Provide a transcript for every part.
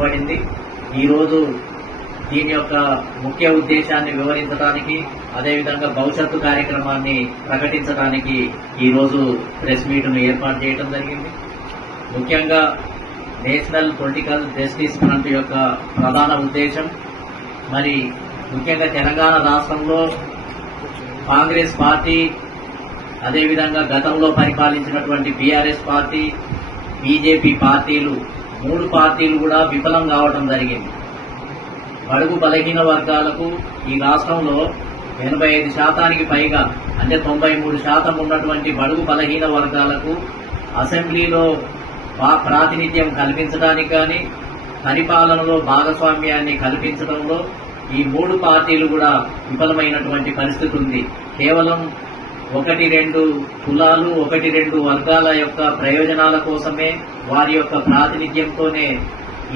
పడింది. ఈరోజు దీని యొక్క ముఖ్య ఉద్దేశాన్ని వివరించడానికి, అదేవిధంగా భవిష్యత్తు కార్యక్రమాన్ని ప్రకటించడానికి ఈరోజు ప్రెస్ మీట్ను ఏర్పాటు చేయడం జరిగింది. ముఖ్యంగా నేషనల్ పొలిటికల్ జస్టిస్ ఫ్రంట్ యొక్క ప్రధాన ఉద్దేశం, మరి ముఖ్యంగా తెలంగాణ రాష్ట్రంలో కాంగ్రెస్ పార్టీ, అదేవిధంగా గతంలో పరిపాలించినటువంటి బీఆర్ఎస్ పార్టీ, బీజేపీ పార్టీలు, 3 పార్టీలు కూడా విఫలం కావడం జరిగింది. బడుగు బలహీన వర్గాలకు ఈ రాష్ట్రంలో 85% పైగా, అంటే 93% ఉన్నటువంటి బడుగు బలహీన వర్గాలకు అసెంబ్లీలో ప్రాతినిధ్యం కల్పించడానికి కానీ, పరిపాలనలో భాగస్వామ్యాన్ని కల్పించడంలో ఈ 3 పార్టీలు కూడా విఫలమైనటువంటి పరిస్థితి ఉంది. కేవలం 1-2 కులాలు, 1-2 వర్గాల యొక్క ప్రయోజనాల కోసమే, వారి యొక్క ప్రాతినిధ్యంతోనే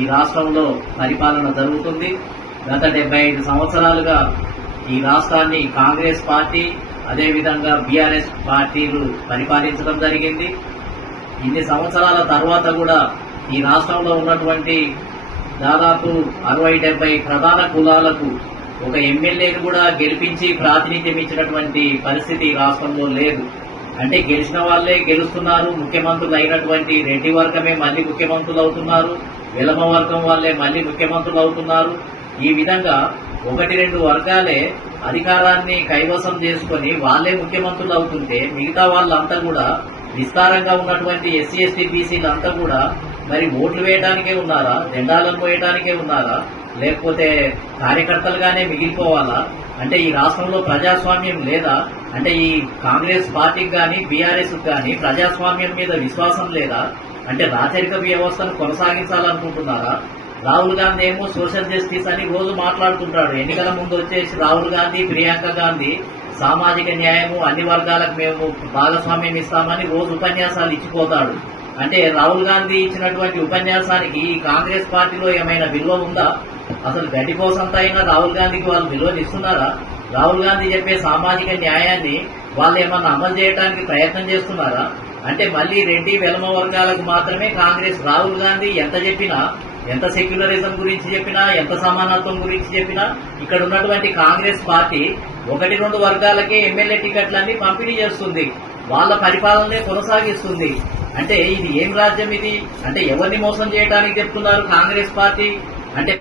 ఈ రాష్ట్రంలో పరిపాలన జరుగుతుంది. గత 75 సంవత్సరాలుగా ఈ రాష్ట్రాన్ని కాంగ్రెస్ పార్టీ, అదేవిధంగా బీఆర్ఎస్ పార్టీలు పరిపాలించడం జరిగింది. ఇన్ని సంవత్సరాల తర్వాత కూడా ఈ రాష్ట్రంలో ఉన్నటువంటి దాదాపు 60-70 ప్రధాన కులాలకు ఒక ఎమ్మెల్యేను కూడా గెలిపించి ప్రాతినిధ్యం ఇచ్చినటువంటి పరిస్థితి రాష్ట్రంలో లేదు. అంటే గెలిచిన వాళ్లే గెలుస్తున్నారు. ముఖ్యమంత్రులు అయినటువంటి రెడ్డి వర్గమే మళ్లీ ముఖ్యమంత్రులు అవుతున్నారు, వెలమ వర్గం వాళ్లే మళ్లీ ముఖ్యమంత్రులు అవుతున్నారు. ఈ విధంగా 1-2 వర్గాలే అధికారాన్ని కైవసం చేసుకుని వాళ్లే ముఖ్యమంత్రులు అవుతుంటే, మిగతా వాళ్ళంతా కూడా విస్తారంగా ఉన్నటువంటి ఎస్సీ, ఎస్టీ, బీసీలంతా కూడా మరి ఓట్లు వేయడానికే ఉన్నారా, జెండాలను పోయడానికే ఉన్నారా, లేకపోతే కార్యకర్తలుగానే మిగిలిపోవాలా? అంటే ఈ రాష్ట్రంలో ప్రజాస్వామ్యం లేదా? అంటే ఈ కాంగ్రెస్ పార్టీకి కానీ, బీఆర్ఎస్ కానీ ప్రజాస్వామ్యం మీద విశ్వాసం లేదా? అంటే రాచరిక వ్యవస్థను కొనసాగించాలనుకుంటున్నారా? రాహుల్ గాంధీ ఏమో సోషల్ జస్టిస్ అని రోజు మాట్లాడుతుంటాడు. ఎన్నికల ముందు వచ్చేసి రాహుల్ గాంధీ, ప్రియాంక గాంధీ సామాజిక న్యాయము, అన్ని వర్గాలకు మేము భాగస్వామ్యం ఇస్తామని రోజు ఉపన్యాసాలు ఇచ్చిపోతాడు. అంటే రాహుల్ గాంధీ ఇచ్చినటువంటి ఉపన్యాసానికి ఈ కాంగ్రెస్ పార్టీలో ఏమైనా విలువ ఉందా? అసలు గడ్డి కోసంతా అయినా రాహుల్ గాంధీకి వాళ్ళు విలువని ఇస్తున్నారా? రాహుల్ గాంధీ చెప్పే సామాజిక న్యాయాన్ని వాళ్ళు ఏమన్నా అమలు చేయడానికి ప్రయత్నం చేస్తున్నారా? అంటే మళ్లీ రెడ్డి, వెలమ వర్గాలకు మాత్రమే కాంగ్రెస్. రాహుల్ గాంధీ ఎంత చెప్పినా, ఎంత సెక్యులరిజం గురించి చెప్పినా, ఎంత సమానత్వం గురించి చెప్పినా, ఇక్కడ ఉన్నటువంటి కాంగ్రెస్ పార్టీ 1-2 వర్గాలకే ఎమ్మెల్యే టికెట్లన్నీ పంపిణీ చేస్తుంది, వాళ్ళ పరిపాలననే కొనసాగిస్తుంది. అంటే ఇది ఏం రాజ్యం ఇది? అంటే ఎవరిని మోసం చేయడానికి చెప్తున్నారు కాంగ్రెస్ పార్టీ? అంటే